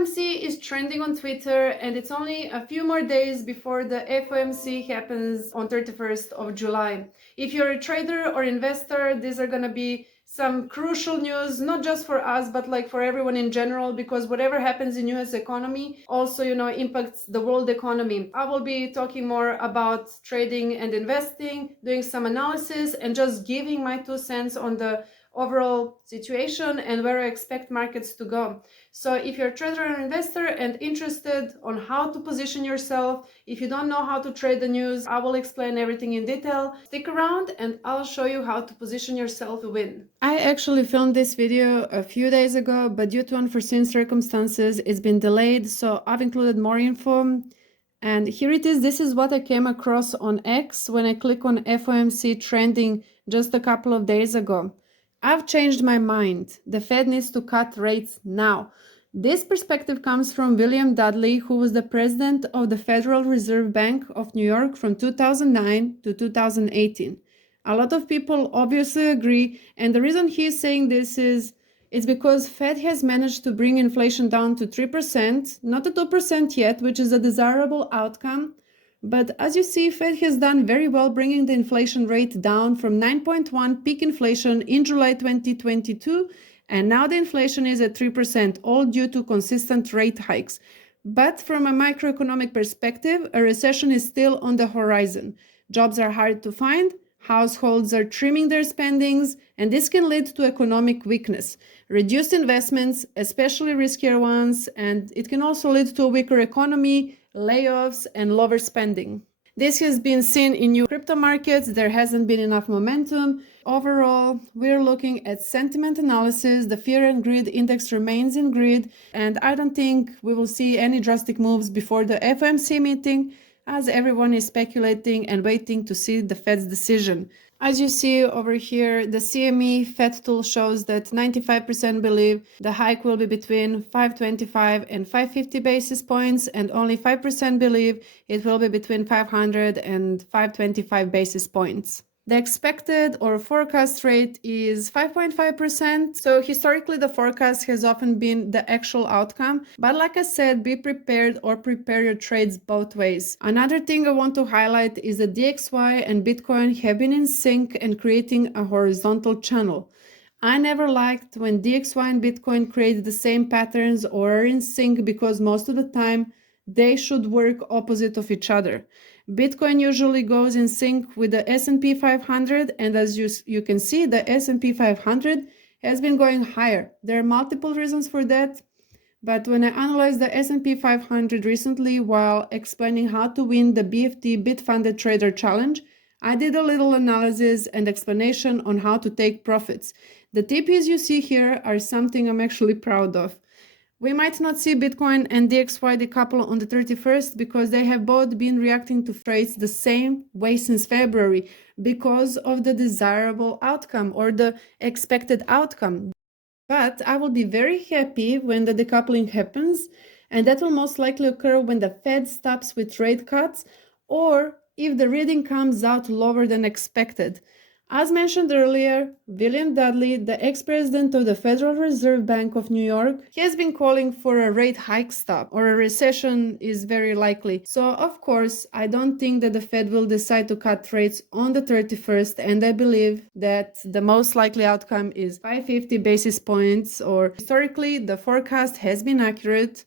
FOMC is trending on Twitter, and it's only a few more days before the FOMC happens on 31st of July. If you're a trader or investor, these are going to be some crucial news, not just for us, but like for everyone in general, because whatever happens in US economy also, impacts the world economy. I will be talking more about trading and investing, doing some analysis, and just giving my 2 cents on the overall situation and where I expect markets to go. So if you're a trader or investor and interested on how to position yourself, if you don't know how to trade the news, I will explain everything in detail. Stick around and I'll show you how to position yourself to win. I actually filmed this video a few days ago, but due to unforeseen circumstances, it's been delayed, so I've included more info. And here it is. This is what I came across on X when I click on FOMC trending just a couple of days ago. I've changed my mind. The Fed needs to cut rates now. This perspective comes from William Dudley, who was the president of the Federal Reserve Bank of New York from 2009 to 2018. A lot of people obviously agree, and the reason he's saying this is it's because Fed has managed to bring inflation down to 3%, not to 2% yet, which is a desirable outcome. But as you see, Fed has done very well bringing the inflation rate down from 9.1 peak inflation in July 2022, and now the inflation is at 3%, all due to consistent rate hikes. But from a macroeconomic perspective, a recession is still on the horizon. Jobs are hard to find, households are trimming their spendings, and this can lead to economic weakness, reduced investments, especially riskier ones, and it can also lead to a weaker economy, layoffs, and lower spending. This has been seen in new crypto markets. There hasn't been enough momentum. Overall, we're looking at sentiment analysis. The fear and greed index remains in greed, and I don't think we will see any drastic moves before the FOMC meeting, as everyone is speculating and waiting to see the Fed's decision. As you see over here, the CME Fed tool shows that 95% believe the hike will be between 525 and 550 basis points, and only 5% believe it will be between 500 and 525 basis points. The expected or forecast rate is 5.5%. So historically, the forecast has often been the actual outcome. But like I said, be prepared or prepare your trades both ways. Another thing I want to highlight is that DXY and Bitcoin have been in sync and creating a horizontal channel. I never liked when DXY and Bitcoin create the same patterns or are in sync, because most of the time they should work opposite of each other. Bitcoin usually goes in sync with the S&P 500, and as you can see, the S&P 500 has been going higher. There are multiple reasons for that, but when I analyzed the S&P 500 recently while explaining how to win the BFT Bitfunded Trader Challenge, I did a little analysis and explanation on how to take profits. The tips you see here are something I'm actually proud of. We might not see Bitcoin and DXY decouple on the 31st because they have both been reacting to trades the same way since February because of the desirable outcome or the expected outcome. But I will be very happy when the decoupling happens, and that will most likely occur when the Fed stops with rate cuts or if the reading comes out lower than expected. As mentioned earlier, William Dudley, the ex-president of the Federal Reserve Bank of New York, has been calling for a rate hike stop, or a recession is very likely. So, of course, I don't think that the Fed will decide to cut rates on the 31st, and I believe that the most likely outcome is 550 basis points, or historically, the forecast has been accurate.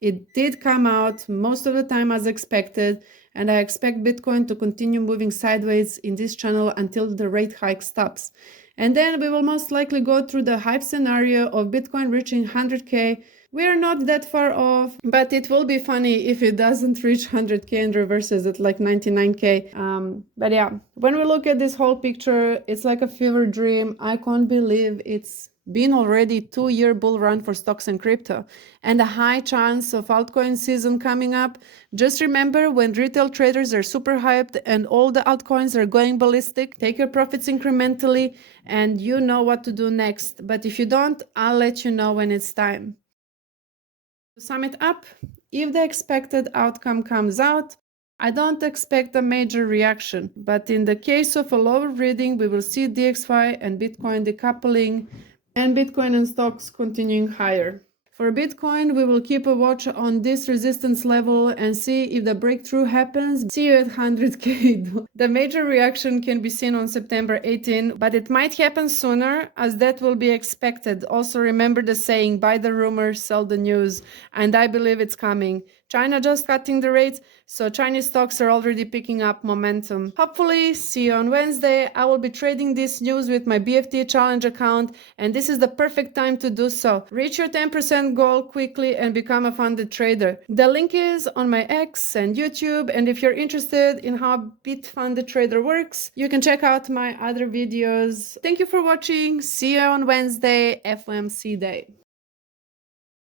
It did come out most of the time as expected, and I expect Bitcoin to continue moving sideways in this channel until the rate hike stops. And then we will most likely go through the hype scenario of Bitcoin reaching 100K. We're not that far off, but it will be funny if it doesn't reach 100K and reverses at like 99K. But yeah, when we look at this whole picture, it's like a fever dream. I can't believe it's been already 2-year bull run for stocks and crypto, and a high chance of altcoin season coming up. Just remember, when retail traders are super hyped and all the altcoins are going ballistic, take your profits incrementally and you know what to do next. But if you don't, I'll let you know when it's time. To sum it up, if the expected outcome comes out, I don't expect a major reaction, but in the case of a lower reading, we will see DXY and Bitcoin decoupling and Bitcoin and stocks continuing higher. For Bitcoin, we will keep a watch on this resistance level and see if the breakthrough happens. See you at 100k. The major reaction can be seen on September 18, but it might happen sooner as that will be expected. Also remember the saying, buy the rumors, sell the news, and I believe it's coming. China just cutting the rates, so Chinese stocks are already picking up momentum. Hopefully, see you on Wednesday. I will be trading this news with my BFT challenge account, and this is the perfect time to do so. Reach your 10% goal quickly and become a funded trader. The link is on my X and YouTube, and if you're interested in how Bitfunded Trader works, you can check out my other videos. Thank you for watching. See you on Wednesday, FOMC day.